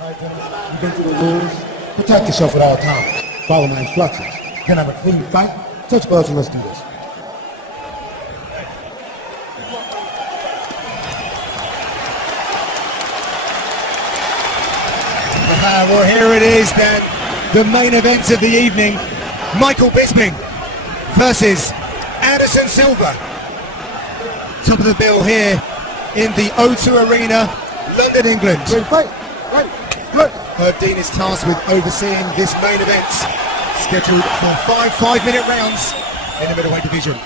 Alright, gentlemen, you've been through the rules. Protect yourself at all times. Follow my instructions. Then I'm a clean fight. Touch gloves and let's do this. Well, here it is then, the main event of the evening. Michael Bisping versus Anderson Silva. Top of the bill here in the O2 Arena, London, England. Ready to fight? Right. Good. Herb Dean is tasked with overseeing this main event, scheduled for 5 5-minute rounds in the middleweight division.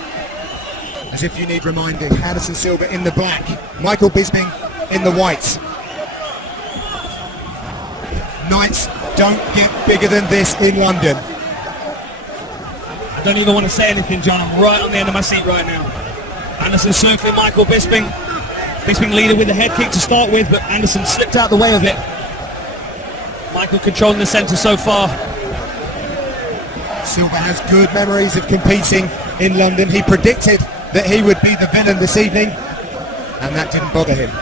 As if you need reminding, Anderson Silva in the black, Michael Bisping in the white. Nights don't get bigger than this in London. I don't even want to say anything, John. I'm right on the end of my seat right now. Anderson circling Michael Bisping. Bisping leading with the head kick to start with, but Anderson slipped out the way of it. Michael controlling the centre so far. Silva has good memories of competing in London. He predicted that he would be the villain this evening, and that didn't bother him.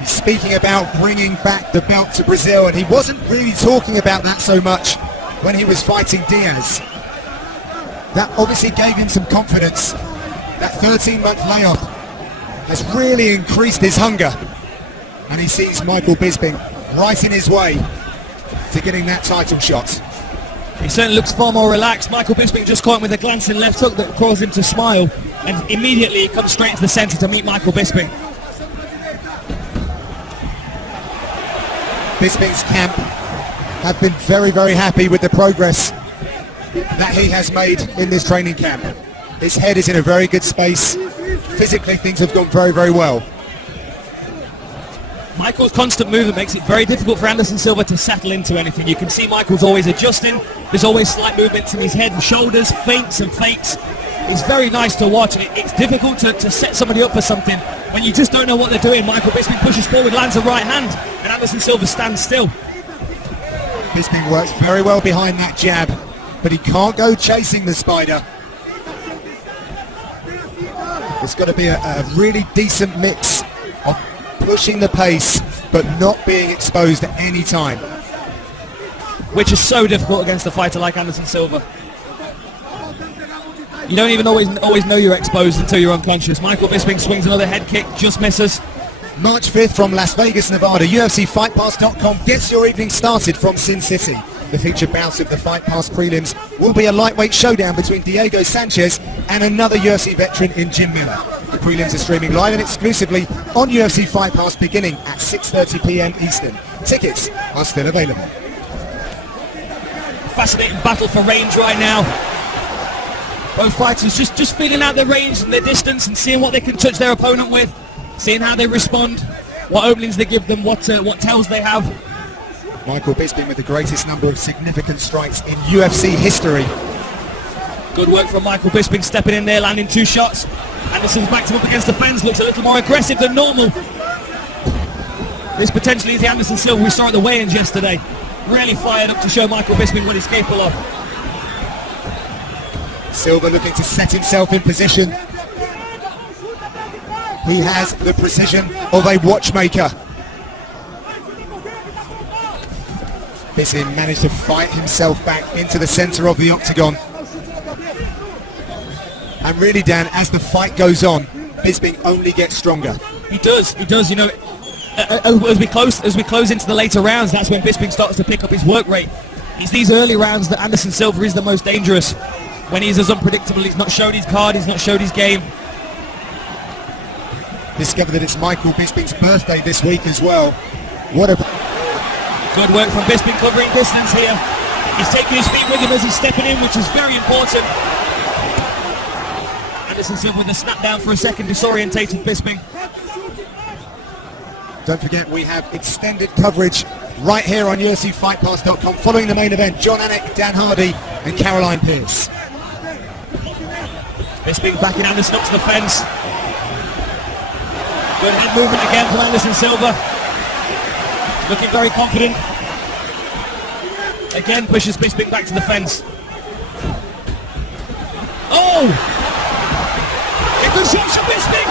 He's speaking about bringing back the belt to Brazil, and he wasn't really talking about that so much when he was fighting Diaz. That obviously gave him some confidence. That 13-month layoff has really increased his hunger, and he sees Michael Bisping right in his way to getting that title shot. He certainly looks far more relaxed. Michael Bisping just caught him with a glancing left hook that caused him to smile, and immediately he comes straight to the centre to meet Michael Bisping. Bisping's camp have been very, very happy with the progress that he has made in this training camp. His head is in a very good space. Physically, things have gone very, very well. Michael's constant movement makes it very difficult for Anderson Silva to settle into anything. You can see Michael's always adjusting. There's always slight movements in his head and shoulders, feints and fakes. It's very nice to watch. It's difficult to set somebody up for something when you just don't know what they're doing. Michael Bisping pushes forward, lands a right hand, and Anderson Silva stands still. Bisping works very well behind that jab, but he can't go chasing the spider. It's got to be a really decent mix of pushing the pace, but not being exposed at any time. Which is so difficult against a fighter like Anderson Silva. You don't even always know you're exposed until you're unconscious. Michael Bisping swings another head kick, just misses. March 5th from Las Vegas, Nevada, UFCFightPass.com gets your evening started from Sin City. The featured bout of the Fight Pass prelims will be a lightweight showdown between Diego Sanchez and another UFC veteran in Jim Miller. The prelims are streaming live and exclusively on UFC Fight Pass beginning at 6:30 p.m. Eastern. Tickets are still available. Fascinating battle for range right now. Both fighters just feeling out their range and their distance and seeing what they can touch their opponent with, seeing how they respond, what openings they give them, what tells they have. Michael Bisping with the greatest number of significant strikes in UFC history. Good work from Michael Bisping, stepping in there, landing 2 shots. Anderson's backed him up against the fence, looks a little more aggressive than normal. This potentially is the Anderson Silva we saw at the weigh-ins yesterday. Really fired up to show Michael Bisping what he's capable of. Silva looking to set himself in position. He has the precision of a watchmaker. Bisping managed to fight himself back into the centre of the octagon. And really, Dan, as the fight goes on, Bisping only gets stronger. He does. You know, as we close into the later rounds, that's when Bisping starts to pick up his work rate. It's these early rounds that Anderson Silva is the most dangerous. When he's as unpredictable, he's not showed his card, he's not showed his game. Discover that it's Michael Bisping's birthday this week as well. What a... Good work from Bisping covering distance here. He's taking his feet with him as he's stepping in, which is very important. Anderson Silva with a snap down for a second, disorientated Bisping. Don't forget, we have extended coverage right here on UFCFightPass.com following the main event. John Anik, Dan Hardy and Caroline Pierce. Bisping backing Anderson up to the fence. Good head movement again from Anderson Silva. Looking very confident. Again pushes Bisping back to the fence. Oh! It was shots from Bisping!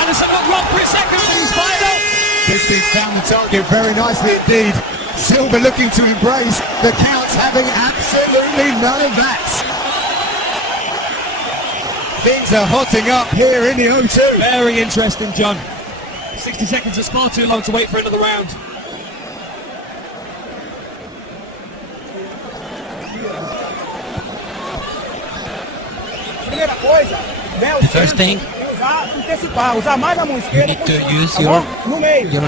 Anderson got robbed for a second and he's fired up! Bisping Found the target very nicely indeed. Silva looking to embrace the counts, having absolutely none of that. Things are hotting up here in the O2. Very interesting, John. 60 seconds is far too long to wait for another round. The first thing, you need to use your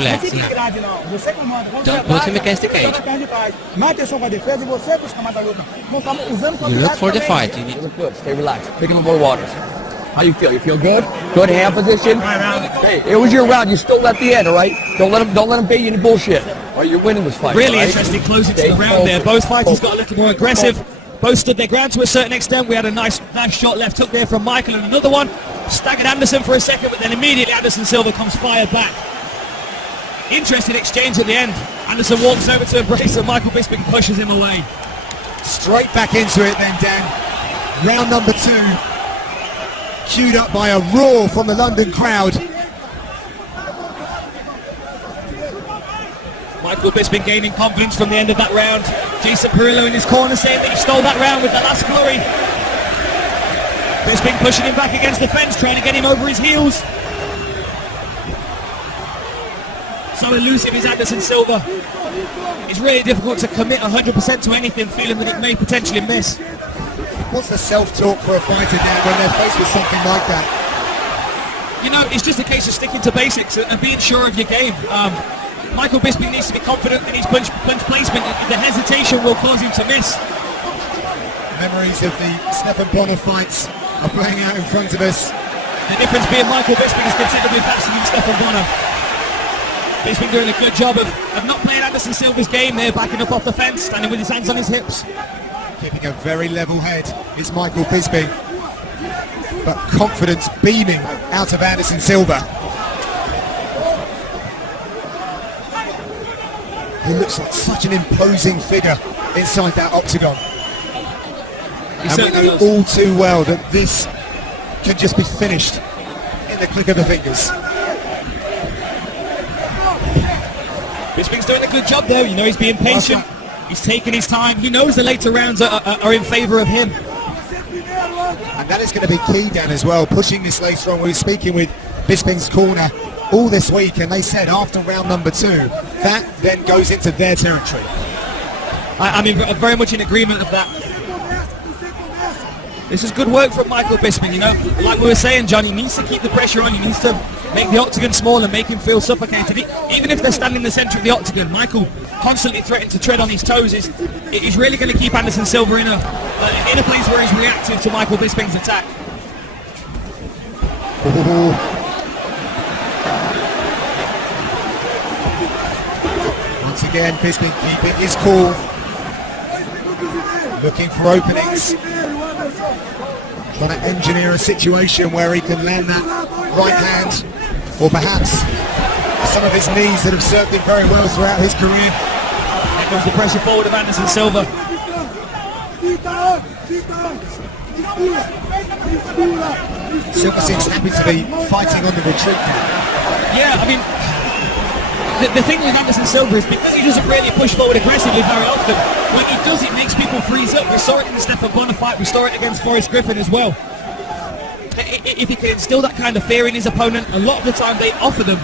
legs now. Don't put him against the cage. You look for the fight. You need You look good. Stay relaxed. Pick him above waters. How do you feel? You feel good? Good hand position? Hey, it was your round. You stole at the end, all right? Don't let him bait you any bullshit. All right, you're winning this fight. Really right? interesting closing to the round there. Both fighters got a little more aggressive. Both stood their ground to a certain extent. We had a nice shot left hook there from Michael, and another one staggered Anderson for a second, but then immediately Anderson Silva comes fired back. Interesting exchange at the end. Anderson walks over to embrace, and Michael Bisping pushes him away. Straight back into it then, Dan. Round number 2. Queued up by a roar from the London crowd. Michael Bisping gaining confidence from the end of that round. Jason Perillo in his corner saying that he stole that round with the last flurry. Bisping pushing him back against the fence, trying to get him over his heels. So elusive is Anderson Silva. It's really difficult to commit 100% to anything, feeling that it may potentially miss. What's the self-talk for a fighter, Dan, when they're faced with something like that? You know, it's just a case of sticking to basics and being sure of your game. Michael Bisping needs to be confident in his punch placement. The hesitation will cause him to miss. Memories of the Stephan Bonner fights are playing out in front of us. The difference being Michael Bisping is considerably faster than Stephan Bonner. Bisping doing a good job of not playing Anderson Silva's game there, backing up off the fence, standing with his hands on his hips. Keeping a very level head is Michael Bisping, but confidence beaming out of Anderson Silva. He looks like such an imposing figure inside that octagon. And we know all too well that this can just be finished in the click of the fingers. Bisping's doing a good job there. You know, he's being patient. He's taking his time. He knows the later rounds are in favour of him. And that is going to be key, Dan, as well, pushing this later on. We were speaking with Bisping's corner all this week, and they said after round number 2, that then goes into their territory. I'm very much in agreement of that. This is good work from Michael Bisping, you know. Like we were saying, John, he needs to keep the pressure on. He needs to make the octagon small and make him feel suffocated. Even if they're standing in the centre of the octagon, Michael constantly threatening to tread on his toes is really going to keep Anderson Silva in a place where he's reactive to Michael Bisping's attack. Once again, Bisping keeping his cool, looking for openings, trying to engineer a situation where he can land that right hand, or perhaps some of his knees that have served him very well throughout his career. There comes the pressure forward of Anderson Silva. Silva seems happy to be fighting on the retreat now. Yeah, I mean, the thing with Anderson Silva is because he doesn't really push forward aggressively very often, when he does, it makes people freeze up. We saw it in the Stephan Bonner fight, we saw it against Forrest Griffin as well. If he can instill that kind of fear in his opponent, a lot of the time they offer him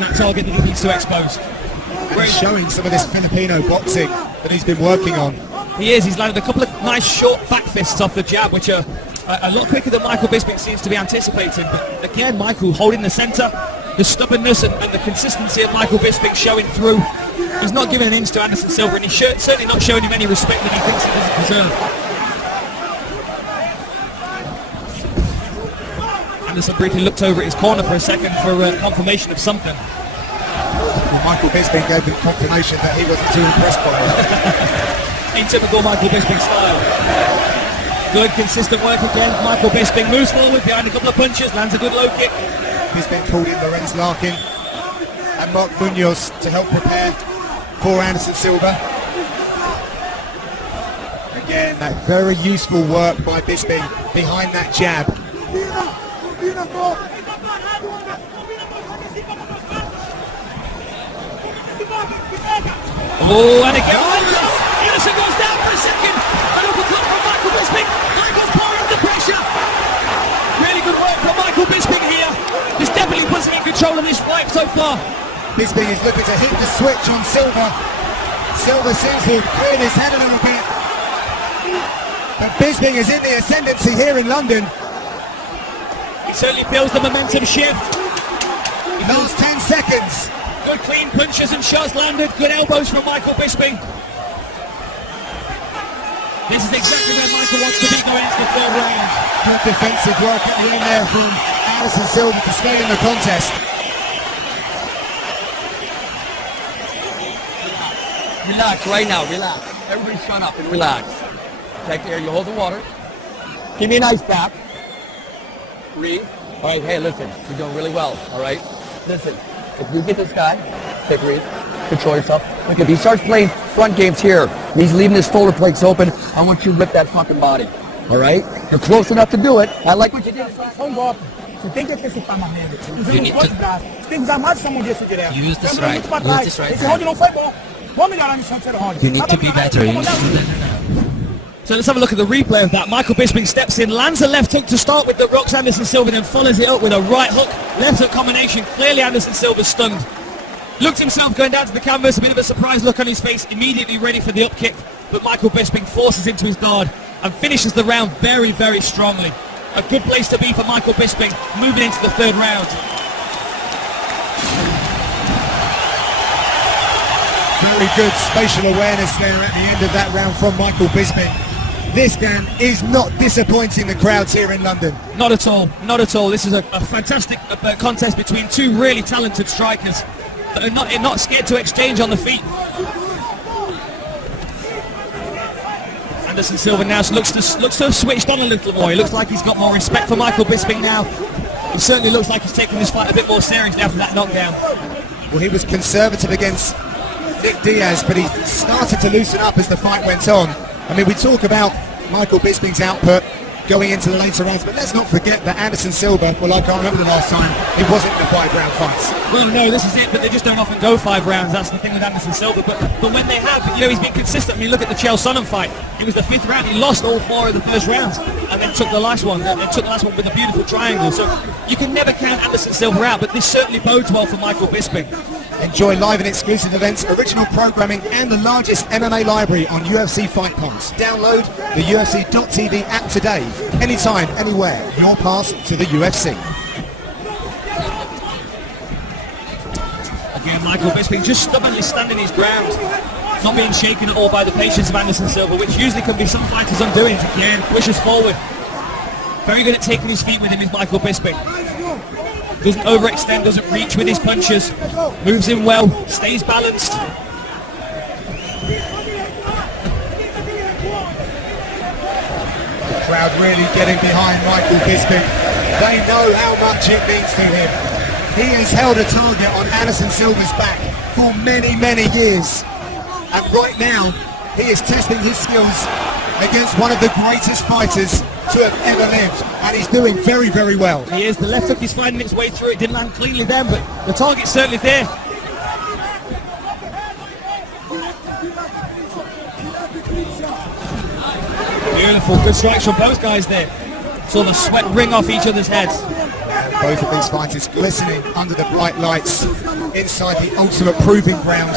that target that he needs to expose. And he's showing some of this Filipino boxing that he's been working on. He's landed a couple of nice short back fists off the jab, which are a lot quicker than Michael Bisping seems to be anticipating. But again, Michael holding the centre, the stubbornness and the consistency of Michael Bisping showing through. He's not giving an inch to Anderson Silva, and he's certainly not showing him any respect that he thinks he doesn't deserve. Anderson briefly looked over at his corner for a second for confirmation of something. Well, Michael Bisping gave him confirmation that he wasn't too impressed by it. In typical Michael Bisping style. Good, consistent work again. Michael Bisping moves forward behind a couple of punches, lands a good low kick. Bisping called in Lorenz Larkin and Mark Munoz to help prepare for Anderson Silva. Again, that very useful work by Bisping behind that jab. Oh, and again, Anderson goes down for a second. An uppercut from Michael Bisping. Michael's pouring under pressure. Really good work from Michael Bisping here. He's definitely putting in control of this fight so far. Bisping is looking to hit the switch on Silva. Silva seems to have cleared his head a little bit. But Bisping is in the ascendancy here in London. He certainly feels the momentum shift. Last 10 seconds. Good clean punches and shots landed. Good elbows from Michael Bisping. This is exactly where Michael wants to be going into the third round. Good defensive work at the end there from Anderson Silva to stay in the contest. Relax right now, relax. Everybody shut up and relax. Take care, you hold the water. Give me an ice pack. Breathe. All right, hey, listen, you're doing really well, all right? Listen, if you get this guy, take a breathe, control yourself. Look, if he starts playing front games here, and he's leaving his shoulder plates open, I want you to rip that fucking body, all right? You're close enough to do it. I like what you did. Você tem que antecipar mais leve. You need to Você tem que usar mais essa mão desse direto. use this right. Use this right Esse round não foi bom. Vamos melhorar nisso antes do round. You need to be better. You need to do that. So let's have a look at the replay of that. Michael Bisping steps in, lands a left hook to start with the rocks. Anderson Silva then follows it up with a right hook, left hook combination. Clearly Anderson Silva stunned. Looked himself going down to the canvas, a bit of a surprised look on his face, immediately ready for the up kick. But Michael Bisping forces into his guard and finishes the round very, very strongly. A good place to be for Michael Bisping, moving into the third round. Very good spatial awareness there at the end of that round from Michael Bisping. This, Dan, is not disappointing the crowds here in London. Not at all, not at all. This is a fantastic contest between two really talented strikers that are not scared to exchange on the feet. Anderson Silva now looks to have switched on a little more. He looks like he's got more respect for Michael Bisping now. He certainly looks like he's taking this fight a bit more seriously after that knockdown. Well, he was conservative against Nick Diaz, but he started to loosen up as the fight went on. I mean, we talk about Michael Bisping's output going into the later rounds, but let's not forget that Anderson Silva, well, I can't remember the last time it wasn't the 5-round fights. Well, no, this is it, but they just don't often go 5 rounds. That's the thing with Anderson Silva. But when they have, you know, he's been consistent. I mean, look at the Chael Sonnen fight. It was the 5th round. He lost all 4 of the first rounds and then took the last one. They took the last one with a beautiful triangle. So you can never count Anderson Silva out, but this certainly bodes well for Michael Bisping. Enjoy live and exclusive events, original programming, and the largest MMA library on UFC Fight Pass. Download the UFC.tv app today. Anytime, anywhere, your pass to the UFC. Again, Michael Bisping just stubbornly standing his ground, not being shaken at all by the patience of Anderson Silva, which usually can be some fighters' undoing. Again, pushes forward. Very good at taking his feet with him is Michael Bisping. Doesn't overextend, doesn't reach with his punches, moves in well, stays balanced. The crowd really getting behind Michael Bisping. They know how much it means to him. He has held a target on Anderson Silva's back for many, many years. And right now, he is testing his skills against one of the greatest fighters to have ever lived, and he's doing very, very well. He is. The left hook is finding its way through. It didn't land cleanly then, but the target's certainly there. Beautiful, good strikes from both guys there. Saw the sweat ring off each other's heads. Both of these fighters glistening under the bright lights inside the ultimate proving ground.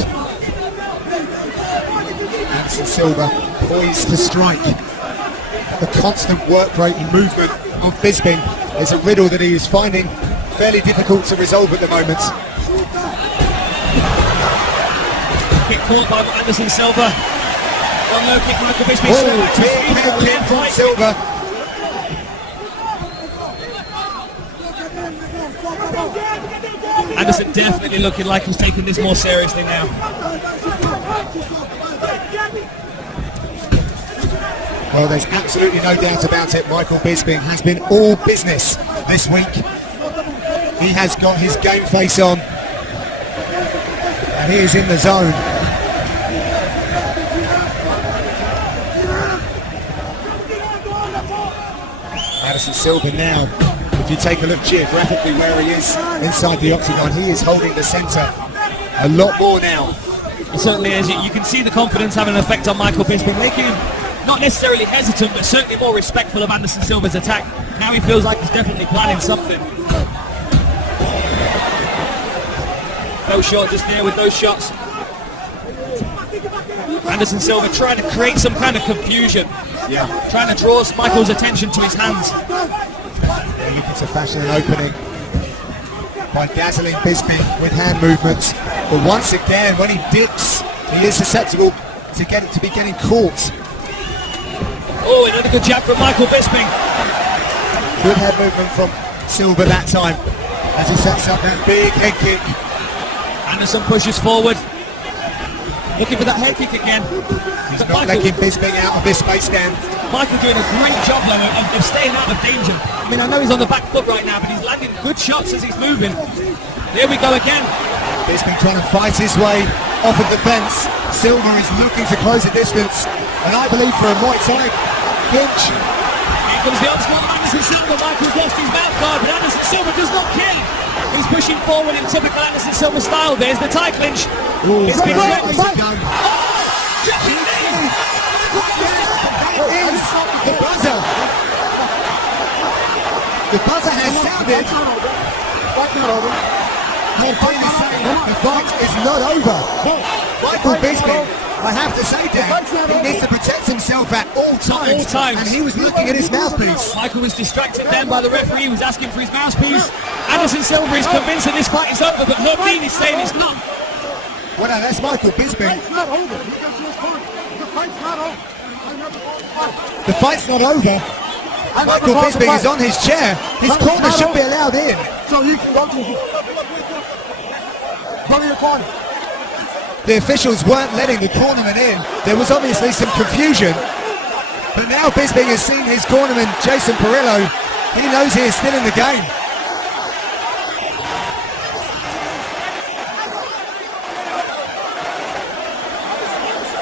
Anderson Silva poised to strike. The constant work rate and movement of Bisping is a riddle that he is finding fairly difficult to resolve at the moment. Kick caught by Anderson Silva. One low kick, Michael Bisping. Big kick from Silva. Anderson definitely looking like he's taking this more seriously now. Well, there's absolutely no doubt about it. Michael Bisping has been all business this week. He has got his game face on, and he is in the zone. Anderson Silva now, if you take a look geographically where he is inside the octagon, he is holding the centre a lot more now. It certainly is. You can see the confidence having an effect on Michael Bisping, making him not necessarily hesitant, but certainly more respectful of Anderson Silva's attack. Now he feels like he's definitely planning something. No short just there with those shots. Anderson Silva trying to create some kind of confusion. Yeah. Trying to draw Michael's attention to his hands. They're looking to fashion an opening by dazzling Bisping with hand movements. But once again, when he dips, he is susceptible to be getting caught. Oh, another good jab from Michael Bisping. Good head movement from Silva that time as he sets up that big head kick. Anderson pushes forward, looking for that head kick again. He's not letting Bisping out of this space stand. Michael doing a great job though of staying out of danger. I mean, I know he's on the back foot right now, but he's landing good shots as he's moving. There we go again. Bisping trying to fight his way off of the fence. Silva is looking to close the distance, and I believe for a Muay Thai pinch. Here comes the onslaught of Anderson Silva. Michael's lost his mouth guard, but Anderson Silva does not care. He's pushing forward in typical Anderson Silva style. There's the Thai clinch. It's been ready. The buzzer. The buzzer has sounded. The fight is not over. Michael Bisping, I have to say, Dan, he needs to protect himself at all times. And he was looking at his mouthpiece. Michael was distracted then by the referee, who was asking for his mouthpiece. Anderson Silva is convinced that this fight is over, but Hermine is saying it's not. Well, no, that's Michael Bisping. The fight's not over. Michael Bisping is on his chair. His corner should be allowed in. So you can go to your corner. The officials weren't letting the cornerman in. There was obviously some confusion. But now Bisping has seen his cornerman, Jason Perillo. He knows he is still in the game.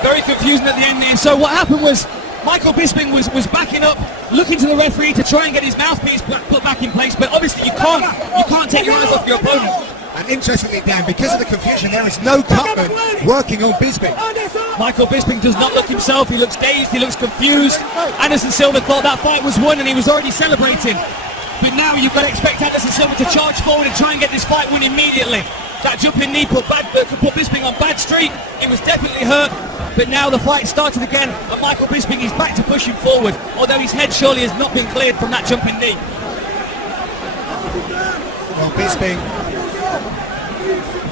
Very confusing at the end there. So what happened was Michael Bisping was backing up, looking to the referee to try and get his mouthpiece put back in place, but obviously you can't take your eyes off your opponent. And interestingly, Dan, because of the confusion, there is no cutman working on Bisping. Michael Bisping does not look himself. He looks dazed, he looks confused. Anderson Silva thought that fight was won and he was already celebrating. But now you've got to expect Anderson Silva to charge forward and try and get this fight won immediately. That jumping knee put Bisping on bad street. He was definitely hurt. But now the fight started again and Michael Bisping is back to pushing forward, although his head surely has not been cleared from that jumping knee. Well, Bisping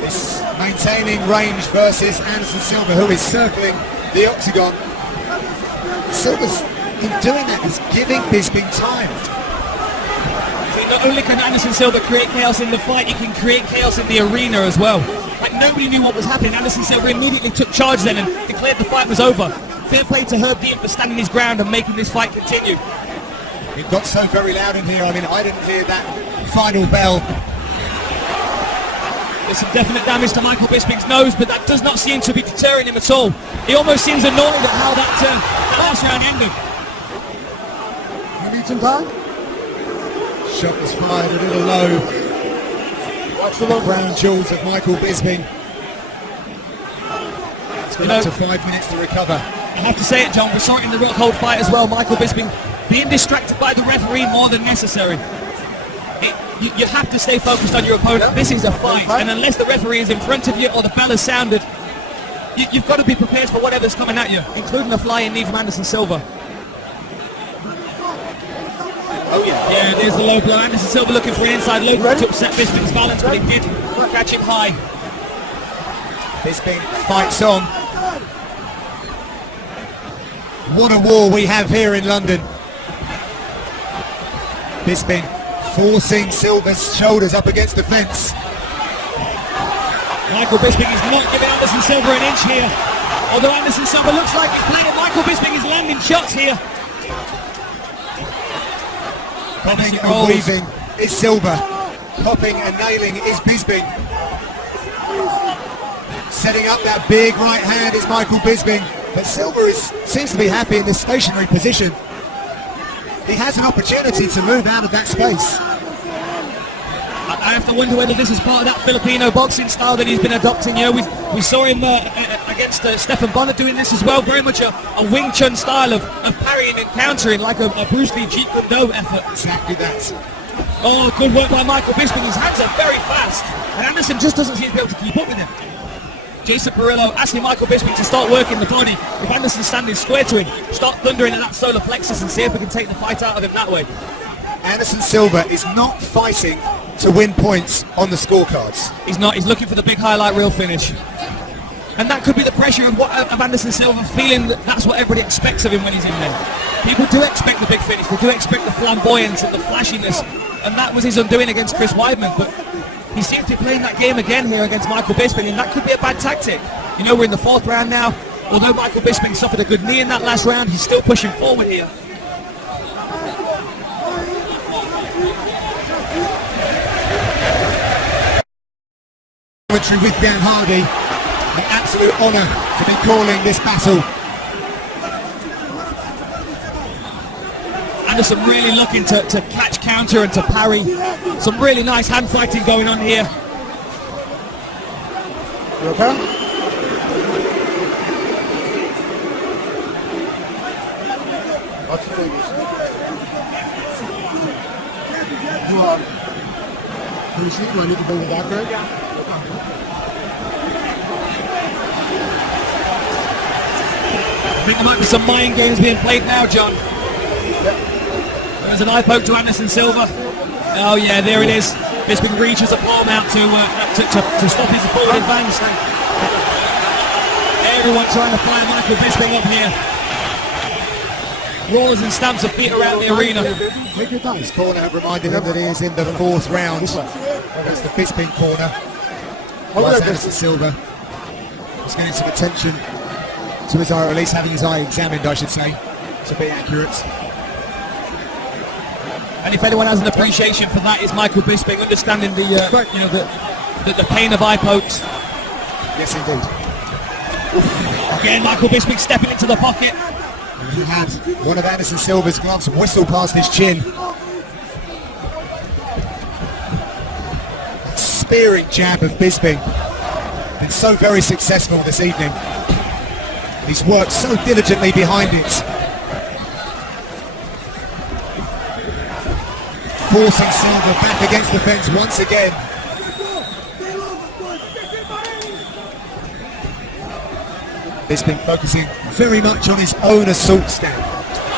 is maintaining range versus Anderson Silva, who is circling the octagon. Silva's, in doing that, is giving Bisping time. Not only can Anderson Silva create chaos in the fight, he can create chaos in the arena as well. Like nobody knew what was happening. Anderson Silva immediately took charge then and declared the fight was over. Fair play to Herb Dean for standing his ground and making this fight continue. It got so very loud in here. I mean, I didn't hear that final bell. There's some definite damage to Michael Bisping's nose, but that does not seem to be deterring him at all. He almost seems annoyed at how that last round ended. You need some time? Shot was fired a little low. Watch the crown jewels of Michael Bisping. It's been up to 5 minutes to recover. I have to say it, John, we saw it in the rock hold fight as well. Michael Bisping being distracted by the referee more than necessary. You have to stay focused on your opponent. This is a fight, and unless the referee is in front of you or the bell is sounded, you've got to be prepared for whatever's coming at you, including a flying knee from Anderson Silva. Oh yeah. Yeah, there's the low blow. Anderson Silva looking for an inside low to upset Bisping's balance, but he did catch him high. Bisping fights on. What a war we have here in London. Bisping forcing Silva's shoulders up against the fence. Michael Bisping is not giving Anderson Silva an inch here. Although Anderson Silva looks like he's playing, Michael Bisping is landing shots here. Popping and weaving is Silva. Popping and nailing is Bisping. Setting up that big right hand is Michael Bisping. But Silva seems to be happy in this stationary position. He has an opportunity to move out of that space. I have to wonder whether this is part of that Filipino boxing style that he's been adopting. You know, we saw him against Stephan Bonner doing this as well. Very much a Wing Chun style of parrying and countering, like a Bruce Lee Jeet Kune Do effort. Exactly that. Oh, good work by Michael Bisping. His hands are very fast, and Anderson just doesn't seem to be able to keep up with him. Jason Perillo asking Michael Bisping to start working the body. If Anderson's standing square to him, start thundering at that solar plexus and see if we can take the fight out of him that way. Anderson Silva is not fighting to win points on the scorecards. He's not. He's looking for the big highlight reel finish. And that could be the pressure of Anderson Silva, feeling that that's what everybody expects of him when he's in there. People do expect the big finish. They do expect the flamboyance and the flashiness. And that was his undoing against Chris Weidman. But he seems to be playing that game again here against Michael Bisping, and that could be a bad tactic. You know, we're in the 4th round now. Although Michael Bisping suffered a good knee in that last round, he's still pushing forward here. Commentary with Dan Hardy. An absolute honour to be calling this battle. Anderson really looking to catch counter and to parry. Some really nice hand fighting going on here. You okay? Watch your fingers. Can you see? Do I need to bring the doctor? I think there might be some mind games being played now, John. There's an eye poke to Anderson Silva. Oh yeah, there it is. Bisping reaches a palm out to stop his forward advance. Everyone trying to fire Michael Bisping up here. Roars and stamps of feet around the arena. His corner reminded him that he is in the 4th round. That's the Bisping corner. Whilst Anderson Silva is getting some attention to his eye, or at least having his eye examined, I should say, to be accurate. And if anyone has an appreciation for that, is Michael Bisping, understanding the pain of eye pokes. Yes, indeed. Again, Michael Bisping stepping into the pocket. He had one of Anderson Silva's gloves whistle past his chin. Spearing jab of Bisping. Been so very successful this evening. He's worked so diligently behind it. Forcing Silva back against the fence once again. Bisping focusing very much on his own assault stand.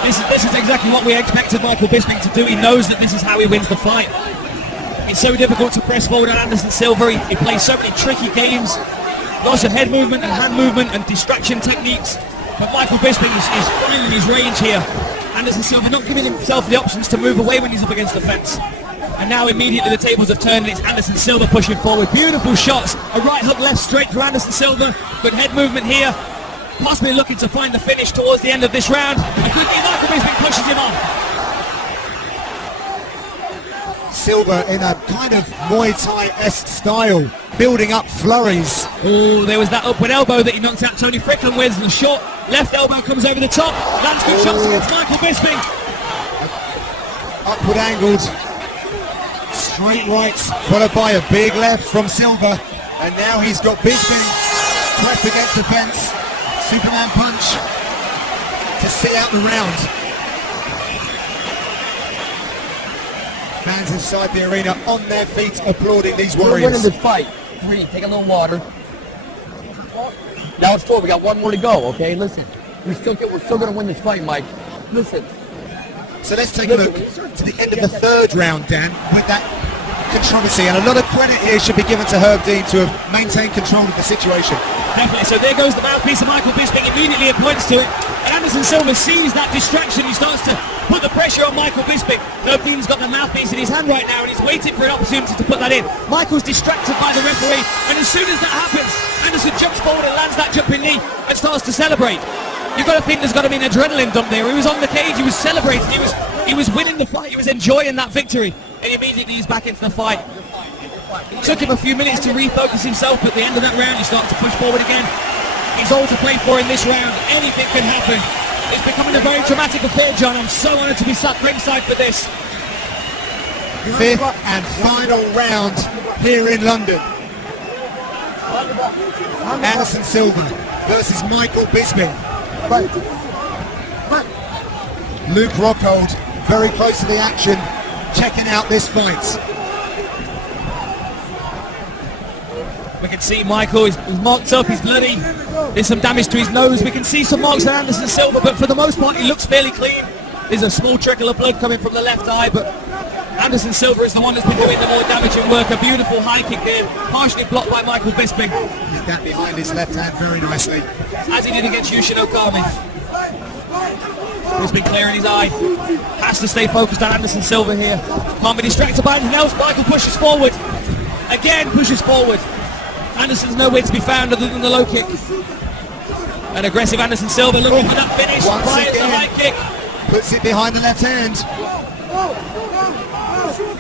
This is exactly what we expected Michael Bisping to do. He knows that this is how he wins the fight. It's so difficult to press forward on Anderson Silva. He plays so many tricky games. Lots of head movement and hand movement and distraction techniques. But Michael Bisping is finding his range here. Anderson Silva not giving himself the options to move away when he's up against the fence. And now immediately the tables have turned and it's Anderson Silva pushing forward. Beautiful shots. A right hook left straight to Anderson Silva. Good head movement here. Possibly looking to find the finish towards the end of this round. And quickly Michael Bisping pushes him off. Silva in a kind of Muay Thai-esque style, building up flurries. Oh, there was that upward elbow that he knocked out Tony Strickland with. The short left elbow comes over the top. Lands good shots against Michael Bisping. Upward angled. Straight right, followed by a big left from Silva. And now he's got Bisping pressed against the fence. Superman punch to see out the round. Fans inside the arena on their feet applauding these warriors. We're winning this fight. 3, take a little water. Now it's 4, we got 1 more to go, okay? Listen, we're still going to win this fight, Mike. Listen. So let's take a look to the end of the 3rd round, Dan, with that controversy. And a lot of credit here should be given to Herb Dean to have maintained control of the situation. Definitely. So there goes the mouthpiece of Michael Bisping. Immediately it points to it. And Anderson Silva sees that distraction. He starts to put the pressure on Michael Bisping. Herb Dean's got the mouthpiece in his hand right now and he's waiting for an opportunity to put that in. Michael's distracted by the referee, and as soon as that happens, Anderson jumps forward and lands that jumping knee and starts to celebrate. You've got to think there's got to be an adrenaline dump there. He was on the cage, he was celebrating, he was winning the fight, he was enjoying that victory, and immediately he's back into the fight. It took him a few minutes to refocus himself, but at the end of that round he started to push forward again. He's all to play for in this round. Anything can happen. It's becoming a very dramatic affair, John. I'm so honoured to be sat ringside for this. 5th and final round here in London. Anderson Silva versus Michael Bisping. Right. Right. Luke Rockhold very close to the action, checking out this fight. We can see Michael, he's marked up, he's bloody. There's some damage to his nose. We can see some marks on Anderson Silva, but for the most part he looks fairly clean. There's a small trickle of blood coming from the left eye, but Anderson Silva is the one that's been doing the more damaging work. A beautiful high kick there, partially blocked by Michael Bisping. Did that behind his left hand very nicely. As he did against Yushin Okami. Bisping clearing his eye. Has to stay focused on Anderson Silva here. Can't be distracted by anything else. Michael pushes forward. Again pushes forward. Anderson's nowhere to be found other than the low kick. An aggressive Anderson Silva looking for that finish. Fires the high kick. Puts it behind the left hand.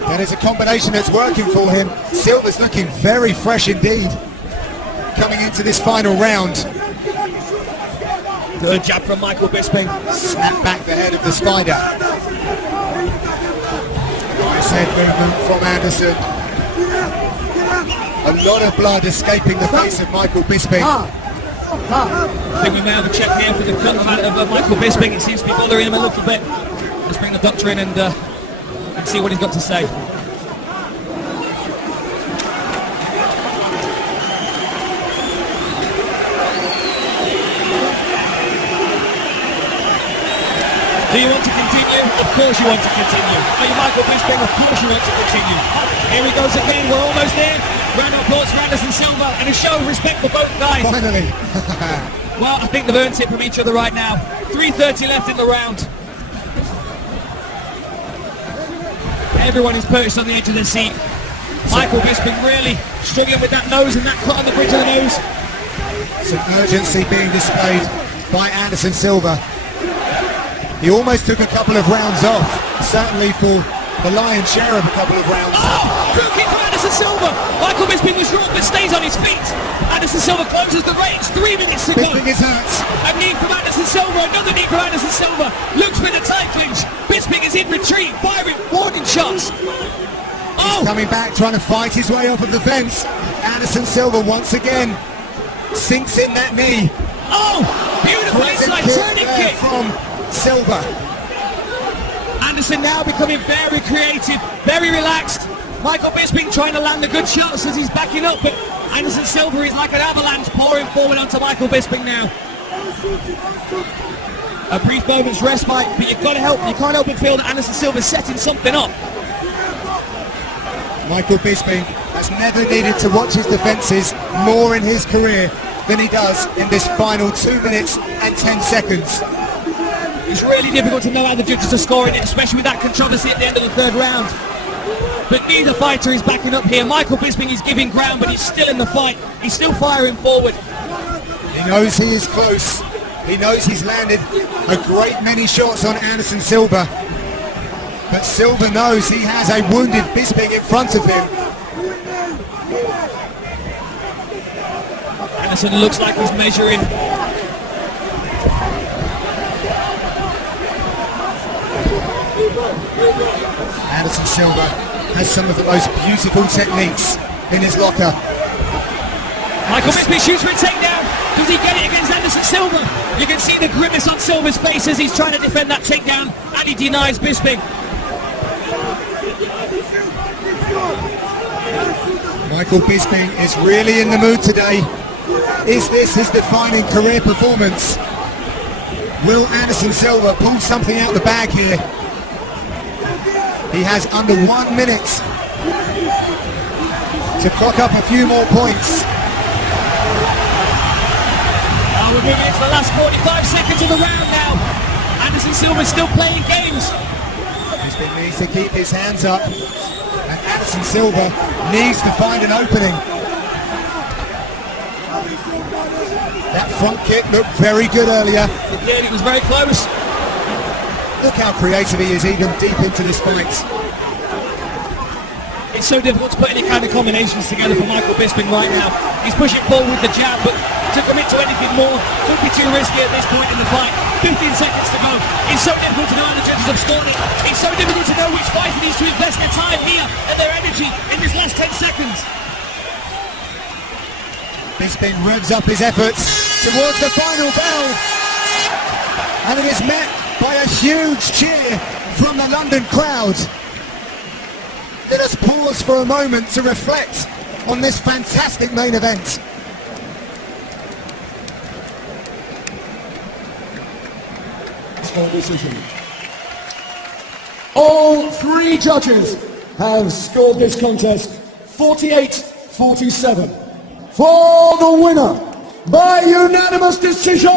That is a combination that's working for him. Silva's looking very fresh indeed coming into this final round. Good jab from Michael Bisping. Snap back the head of the spider. Nice head movement from Anderson. A lot of blood escaping the face of Michael Bisping. I think we may have a check here for the cut of Michael Bisping. It seems to be bothering him a little bit. Let's bring the doctor in and see what he's got to say. Do you want to continue? Of course you want to continue. Are you Michael Bisping? Of course you want to continue. Here he goes again. We're almost there. Round of applause for Anderson Silva and a show of respect for both guys. Finally. Well, I think they've earned it from each other right now. 3:30 left in the round. Everyone is perched on the edge of their seat. Michael Bisping really struggling with that nose and that cut on the bridge of the nose. Some urgency being displayed by Anderson Silva. He almost took a couple of rounds off, certainly for the lion's share of a couple of rounds. Oh, good kick from Anderson Silva. Michael Bisping was wrong, but stays on his feet. Anderson Silva closes the range. 3 minutes to go. Bisping is hurt. A knee from Anderson Silva, another knee from Anderson Silva. Looks for the tight clinch. Bisping is in retreat, firing warning shots. Oh! He's coming back, trying to fight his way off of the fence. Anderson Silva once again sinks in that knee. Oh! Beautiful inside turning kick from Silva. Anderson now becoming very creative, very relaxed. Michael Bisping trying to land the good shots as he's backing up, but Anderson Silva is like an avalanche pouring forward onto Michael Bisping now. A brief moment's respite, but you can't help but feel that Anderson Silva's setting something up. Michael Bisping has never needed to watch his defences more in his career than he does in this final 2 minutes and 10 seconds. It's really difficult to know how the judges are scoring it, especially with that controversy at the end of the third round. But neither fighter is backing up here. Michael Bisping is giving ground, but he's still in the fight. He's still firing forward. He knows he is close. He knows he's landed a great many shots on Anderson Silva. But Silva knows he has a wounded Bisping in front of him. Anderson looks like he's measuring. Anderson Silva has some of the most beautiful techniques in his locker. Michael Bisping shoots for a takedown. Does he get it against Anderson Silva? You can see the grimace on Silva's face as he's trying to defend that takedown, and he denies Bisping. Michael Bisping is really in the mood today. Is this his defining career performance? Will Anderson Silva pull something out the bag here? He has under 1 minute to clock up a few more points. We're moving into the last 45 seconds of the round now. Anderson Silva still playing games. Bisping needs to keep his hands up, and Anderson Silva needs to find an opening. That front kick looked very good earlier. It did, he was very close. Look how creative he is even deep into this fight. It's so difficult to put any kind of combinations together for Michael Bisping right now. He's pushing forward with the jab, but to commit to anything more would be too risky at this point in the fight. 15 seconds to go. It's so difficult to know how the judges have scored it. It's so difficult to know which fighter needs to invest their time here and their energy in this last 10 seconds. Bisping revs up his efforts. towards the final bell, and it is met by a huge cheer from the London crowd. Let us pause for a moment to reflect on this fantastic main event. All three judges have scored this contest 48-47. For the winner, by unanimous decision,